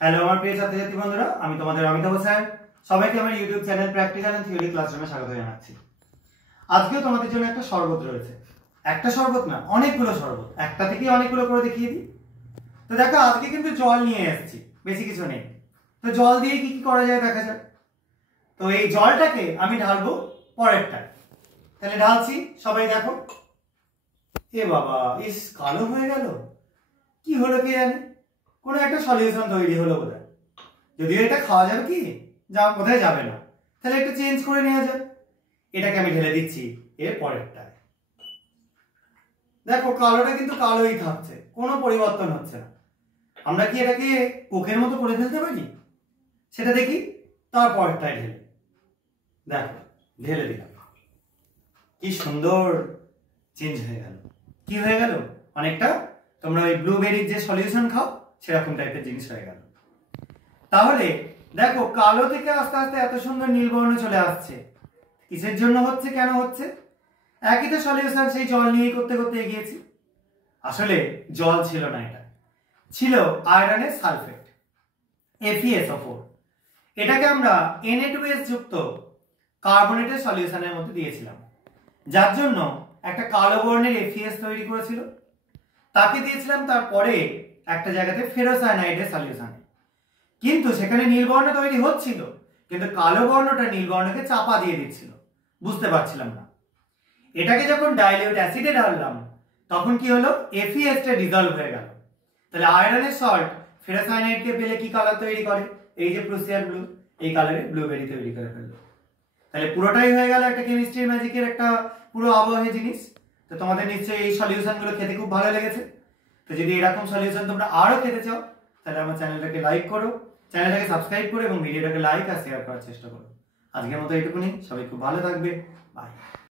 Hello আমার প্রিয় ছাত্রছাত্রী বন্ধুরা, আমি তোমাদের অমিতাভ স্যার। সবাইকে আমার YouTube channel practical and theory ক্লাসরুমে স্বাগত জানাচ্ছি। আজকেও তোমাদের জন্য একটা শরবত রয়েছে। একটা শরবত না, অনেকগুলো শরবত, একটা থেকে অনেকগুলো করে দেখিয়ে দিই। তো দেখো, আজকে কিন্তু জল নিয়ে এসেছি, বেশি কিছু নেই। তো জল দিয়ে কি কি করা যায় দেখা যাক। তো এই জলটাকে আমি ঢালবো পরেরটা। তাহলে ঢালছি, সবাই দেখো। এ বাবা, ইস কালো হয়ে গেল, কি হলো কে জানে। কোনো একটা সলিউশন তৈরি হলো বোধহয়। যদিও এটা খাওয়া যাবে কি, যা কোথায় যাবে না, তাহলে একটু চেঞ্জ করে নেওয়া যাক। এটাকে আমি ঢেলে দিচ্ছি এর পরেরটায়। দেখো, কালোটা কিন্তু কালোই থাকছে, কোনো পরিবর্তন হচ্ছে না। আমরা কি এটাকে কোকের মতো করে ফেলতে পারি? সেটা দেখি। তারপরটায় ঢেলে দেখো, ঢেলে দিলাম, কি সুন্দর চেঞ্জ হয়ে গেল। কি হয়ে গেল? অনেকটা তোমরা ওই ব্লুবেরির যে সলিউশন খাও সেরকম টাইপের জিনিস হয়ে গেল। তাহলে দেখো, কালো থেকে আস্তে আস্তে এত সুন্দর নীল বর্ণ চলে আসছে। কিসের জন্য হচ্ছে, কেন হচ্ছে? একই তো সলিউশন, সেই জল নিয়ে করতে করতে এগিয়েছি। আসলে জল ছিল না, এটা ছিল আয়রনের সালফেট, FeSO4। এটাকে আমরা Na2S যুক্ত কার্বনেটের সলিউশনের মধ্যে দিয়েছিলাম, যার জন্য একটা কালো বর্ণের FeS তৈরি করেছিল। তাকে দিয়েছিলাম তারপরে একটা জায়গাতে ফেরোসায়ানাইডের সলিউশনে। কিন্তু সেখানে নীলবর্ণ তৈরি হচ্ছিল, কিন্তু কালো বর্ণটা নীলবর্ণকে চাপা দিয়ে দিচ্ছিল, বুঝতে পারছিলাম না। এটাকে যখন ডাইলিউট অ্যাসিডে ঢাললাম, তখন কি হলো? FeS টা ডিজলভ হয়ে গেল। তাহলে আয়রনের সল্ট ফেরোসায়ানাইডকে পেলে কি কালার তৈরি করে? এই যে প্রুসিয়ান ব্লু, এই কালারে ব্লুবেরি তৈরি করে ফেললো। তাহলে পুরোটাই হয়ে গেল একটা কেমিস্ট্রি ম্যাজিকের একটা পুরো আবহে জিনিস। তো তোমাদের নিশ্চয়ই এই সলিউশনগুলো খেতে খুব ভালো লেগেছে। তো যদি এরকম সলিউশন তোমরা আরো খেতে চাও, তাহলে আমার চ্যানেলটাকে লাইক করো, চ্যানেলটাকে সাবস্ক্রাইব করো এবং ভিডিওটাকে লাইক আর শেয়ার করার চেষ্টা করো। আজকের মতো এইটুকুনি। সবাই খুব ভালো থাকবে। বাই।